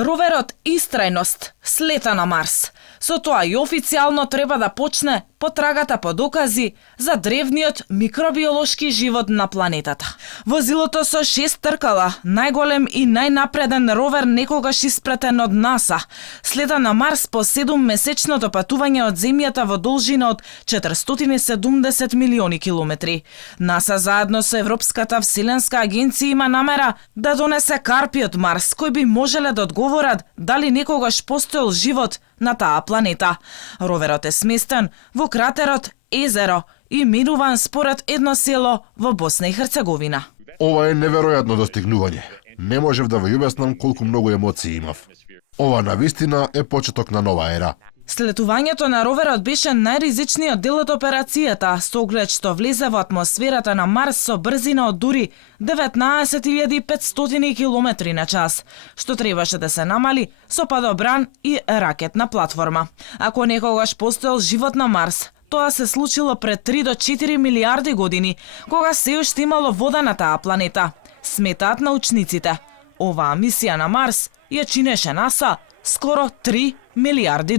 Роверот Истрајност слета на Марс. Со тоа и официјално треба да почне потрагата по докази за древниот микробиолошки живот на планетата. Возилото со 6 тркала, најголем и најнапреден ровер некогаш испратен од НАСА, слета на Марс по 7-месечното патување од Земјата во должина од 470 милиони километри. НАСА заедно со Европската вселенска агенција има намера да донесе карпи од Марс, кои би можеле да одговорат дали некогаш постоел живот на таа планета. Роверот е сместен во кратерот Езеро и минуван според едно село во Босна и Херцеговина. Ова е неверојатно достигнување. Не можев да ви објаснам колку многу емоции имав. Ова навистина е почеток на нова ера. Слетувањето на роверот беше најризичниот дел од операцијата, со оглед што влезе во атмосферата на Марс со брзина од дури 19.500 км на час, што требаше да се намали со падобран и ракетна платформа. Ако некогаш постоел живот на Марс, тоа се случило пред 3 до 4 милиарди години, кога се уште имало вода на таа планета. Сметаат научниците. Оваа мисија на Марс ја чинеше НАСА скоро $3 милиарди.